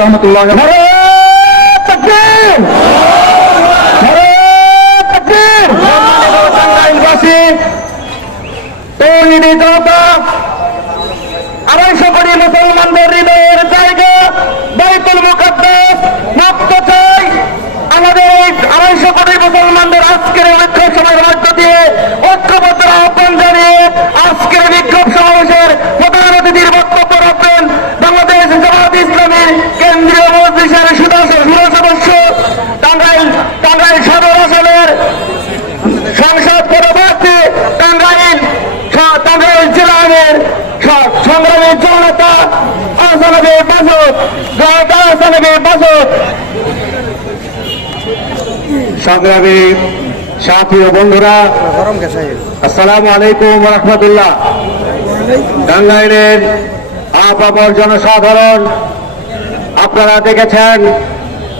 রহমতুল্লাহ আড়াইশো কোটি মুসলমানদের হৃদয়ের জায়গা বাইতুল মুকদ্দাস চাই আমাদের এই আড়াইশো কোটি মুসলমানদের আজকের বিক্ষোভ সমাবেশের মধ্য দিয়ে ঐক্যবদ্ধ আহ্বান জানিয়ে আজকের বিক্ষোভ সমাবেশের সংগ্রামী সাথী ও বন্ধুরা আলাইকুম রহমতুল্লাহ। আপামর জনসাধারণ, আপনারা দেখেছেন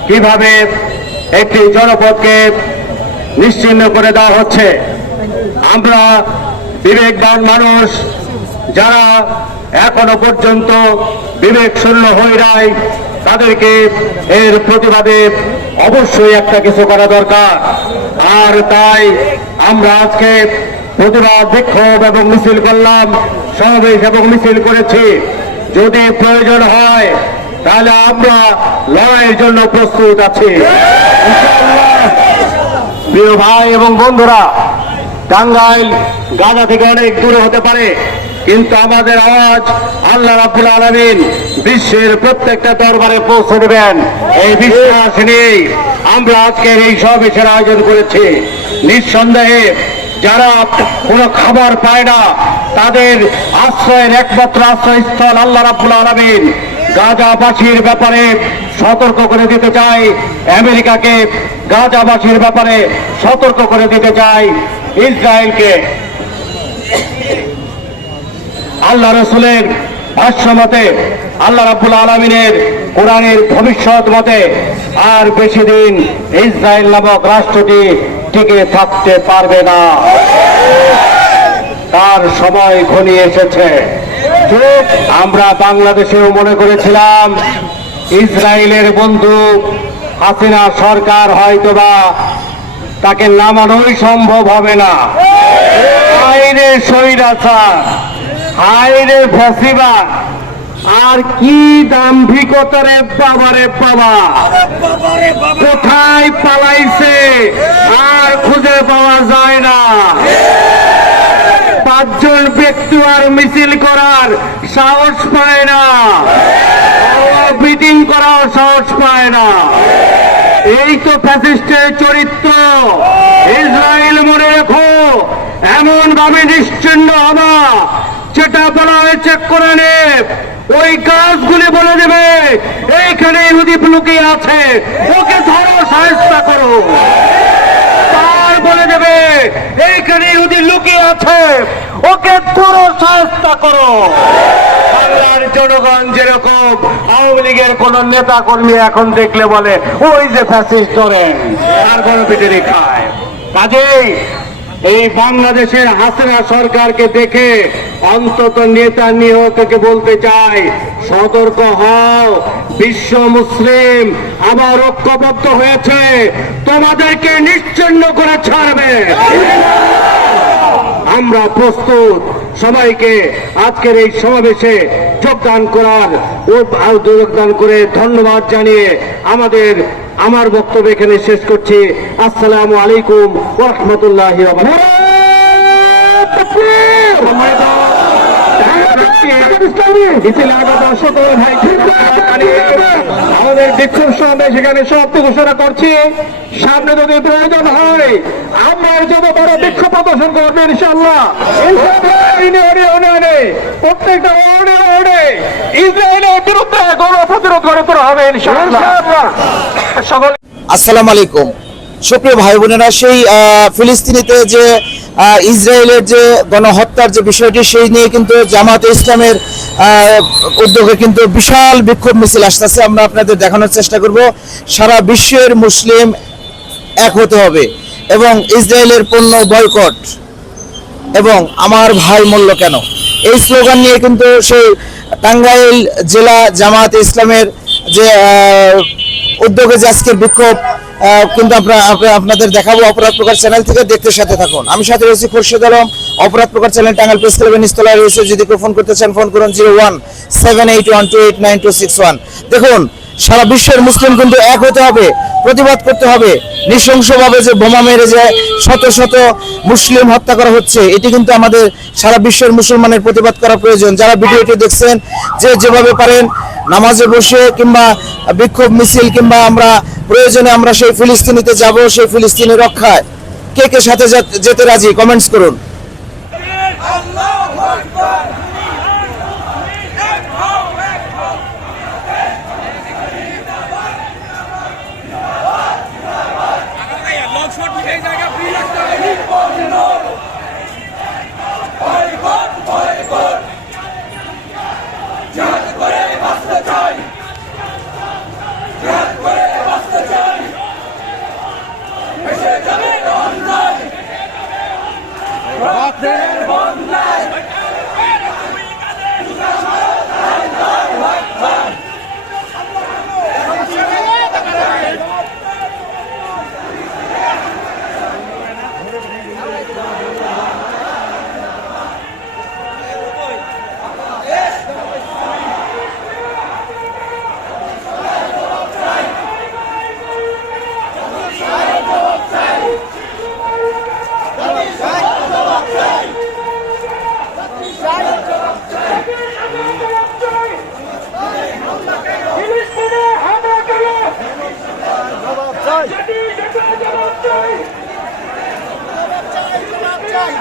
কীভাবে একটি জনপদকে নিশ্চিহ্ন করে দেওয়া হচ্ছে। আমরা বিবেকবান মানুষ যারা এখনও পর্যন্ত বিবেক শূন্য হয়ে নাই, তাদেরকে এর প্রতিবাদে অবশ্যই একটা কিছু করা দরকার। আর তাই আমরা আজকে প্রতিবাদ, বিক্ষোভ এবং মিছিল করলাম, সমাবেশ এবং মিছিল করেছি। যদি প্রয়োজন হয়, তাহলে আমরা লড়াইয়ের জন্য প্রস্তুত আছি। প্রিয় ভাই এবং বন্ধুরা, টাঙ্গাইল, গাজা থেকে অনেক দূরে হতে পারে। কিন্তু আমাদের আওয়াজ আল্লাহ রাবুল আলমিন বিশ্বের প্রত্যেকটা দরবারে পৌঁছে দেবেন। এই বিশ্বাস নিয়েই আমরা আজকের এই সমাবেশের আয়োজন করেছি। নিঃসন্দেহে যারা কোনো খাবার পায় না, তাদের আশ্রয়ের একমাত্র আশ্রয়স্থল আল্লাহ রাবুল আলমিন। গাজাবাসীর ব্যাপারে সতর্ক করে দিতে চাই। আমেরিকাকে গাজাবাসীর ব্যাপারে সতর্ক করে দিতে চাই। ইসরায়েলকে আল্লাহ রসুলের ভাষ্য মতে, আল্লাহ রাবুল আলমিনের কোরআনের ভবিষ্যৎ মতে আর বেশি দিন ইসরায়েল নামক রাষ্ট্রটি টিকে থাকতে পারবে না। তার সময় ঘনিয়ে এসেছে। আমরা বাংলাদেশেও মনে করেছিলাম, ইসরায়েলের বন্ধু হাসিনা সরকার হয়তোবা তাকে নামানোই সম্ভব হবে না। হাইরে স্বৈরাচার হাইরে ফসিবাদ আর কি দাম্ভিকতা রে বাবা। বাবা কোথায় পালাইছে আর খুঁজে পাওয়া যায় না। পাঁচজন ব্যক্তি আর মিছিল করার সাহস পায় না। মিটিং করার সাহস পায় না। এই তো ফ্যাসিস্টের চরিত্র। ইসরায়েল মনে রেখো এমন ভাবে নিশ্চিন্ন হবা। যেটা বলা হয়েছে কোরআনে ওই গাছগুলি বলে দেবে, এইখানে নদী লুকিয়ে আছে, ওকে ধরো সাহায্য করো। তার বলে দেবে, এইখানে ইহুদি লুকিয়ে আছে, ওকে পুরো সাহায্য করো। বাংলার জনগণ যেরকম আওয়ামী লীগের কোন নেতা কর্মী এখন দেখলে বলে, ওই যে ফ্যাসিস্ট ধরেন। আর কোন পিটেরি খায়। কাজেই এই বাংলাদেশের হাসিনা সরকারকে দেখে অন্তত নেতা নিয়োগকে বলতে চাই, সতর্ক হও, বিশ্ব মুসলিম আবার ঐক্যবদ্ধ হয়েছে, তোমাদেরকে নিশ্চিন্ন করে ছাড়বে। আমরা প্রস্তুত, সবাইকে আজকের এই সমাবেশে যোগদান করার ও যোগদান করে ধন্যবাদ জানিয়ে আমাদের আমার বক্তব্য এখানে শেষ করছি। আসসালামু আলাইকুম রহমতুল্লাহ আমাদের বিক্ষোভ সমাবেশ এখানে সমাপ্তি ঘোষণা করছি। সামনে যদি প্রয়োজন হয়, আমরা যত বড় বিক্ষোভ প্রদর্শন করব ইনশাল্লাহ প্রত্যেকটা ওয়ার্ডে ওয়ার্ডে ইসরায়েলের বিরুদ্ধে গণ প্রতিরোধ গড়ে তোলা হবে ইনশাল্লাহ সকল আসসালামু আলাইকুম। সুপ্রিয় ভাই বোনেরা সেই ফিলিস্তিনিতে যে ইসরায়েলের যে গণহত্যার যে বিষয়টি, সেই নিয়ে কিন্তু জামাতে ইসলামের উদ্যোগে কিন্তু বিশাল বিক্ষোভ মিছিল আসতেছে। আমরা আপনাদের দেখানোর চেষ্টা করব। সারা বিশ্বের মুসলিম এক হতে হবে এবং ইসরায়েলের পণ্য বয়কট এবং আমার ভাই মূল্য কেন? এই স্লোগান নিয়ে কিন্তু সেই টাঙ্গাইল জেলা জামাত ইসলামের যে উদ্যোগে যে আজকের বিক্ষোভ কিন্তু আমরা আপনাদের দেখাবো অপরাধ প্রকার চ্যানেল থেকে, দেখতে সাথে থাকুন। আমি সাথে রয়েছি খোরশেদ আলম, অপরাধ প্রকার চ্যানেল টাঙ্গাল প্রেস ক্লাবের নিস্তলায় রয়েছে। যদি কেউ ফোন করতে চান ফোন করুন zero one seven eight one two eight nine two six one দেখুন, সারা বিশ্বের মুসলিম কিন্তু এক হতে হবে, প্রতিবাদ করতে হবে। নৃশংসভাবে যে বোমা মেরে যে শত শত মুসলিম হত্যা করা হচ্ছে, এটি কিন্তু আমাদের সারা বিশ্বের মুসলমানের প্রতিবাদ করা প্রয়োজন। যারা ভিডিওটি দেখছেন, যে যেভাবে পারেন নামাজে বসে কিংবা বিক্ষোভ মিছিল কিংবা আমরা প্রয়োজনে আমরা সেই ফিলিস্তিনিতে যাব, সেই ফিলিস্তিনি রক্ষায় কে কে সাথে যেতে রাজি? কমেন্টস করুন। চাই।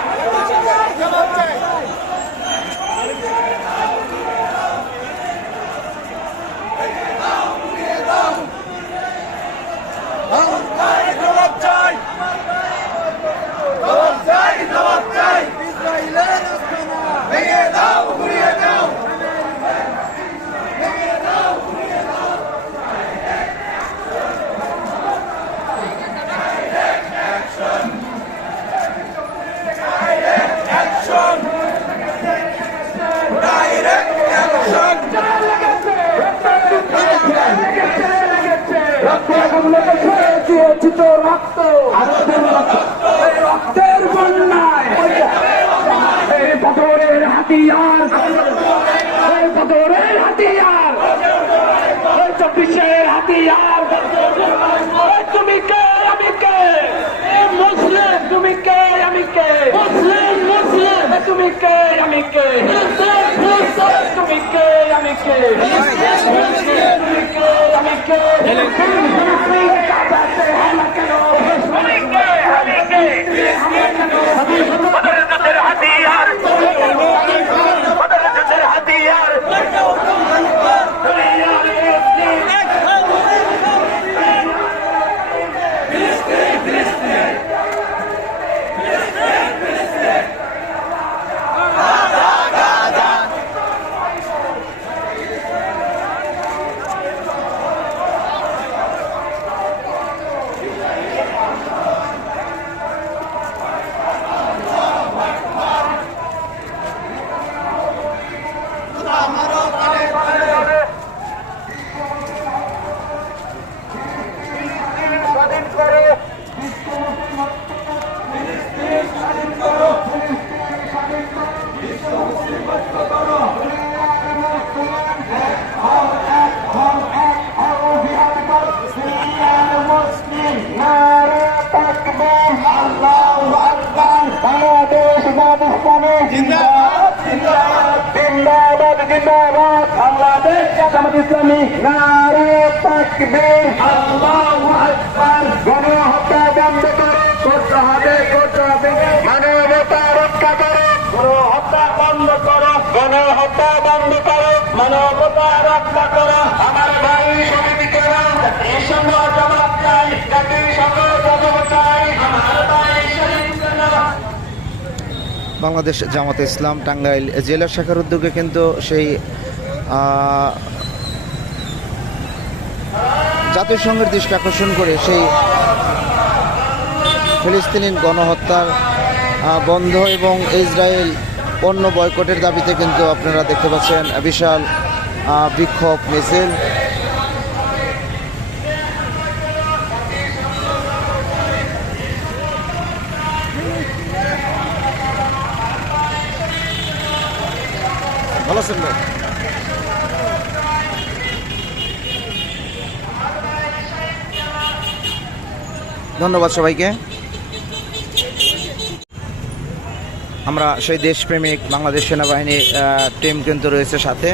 হাতিয়ার বদরের হাতিয়ার চব্বিশের হাতিয়ার তুমি কে আমি কে মুসলিম তুমি কে মুসলিম মুসলিম এই তুমি কে আমি কে মুসলিম মুসলিম তুমি কে আমি কে তুমি কে আমি কে তুমি কাঁদাতে হামলা কেন তুমি কে আমি কে বদরের যুদ্ধের হাতিয়ার বদরের যুদ্ধের হাতিয়ার স্বাধীন করো জিন্দাবাদ বাংলাদেশ জামাত ইসলামী নারে তাকবীর আল্লাহু আকবার গণহত্যা বন্ধ করো করতে হবে করতে হবে মানবতা রক্ষা করো করো করো করো, আমার ভাই সমিতিকেরা এই সঙ্গ বাংলাদেশ জামাতে ইসলাম টাঙ্গাইল জেলা শাখার উদ্যোগে কিন্তু সেই জাতিসংঘের দৃষ্টি আকর্ষণ করে সেই ফিলিস্তিনি গণহত্যার বন্ধ এবং ইসরায়েল পণ্য বয়কটের দাবিতে কিন্তু আপনারা দেখতে পাচ্ছেন বিশাল বিক্ষোভ মিছিল। ভালো আছেন ধন্যবাদ সবাইকে। আমরা সেই দেশপ্রেমিক বাংলাদেশ সেনাবাহিনীর টিম কিন্তু রয়েছে সাথে।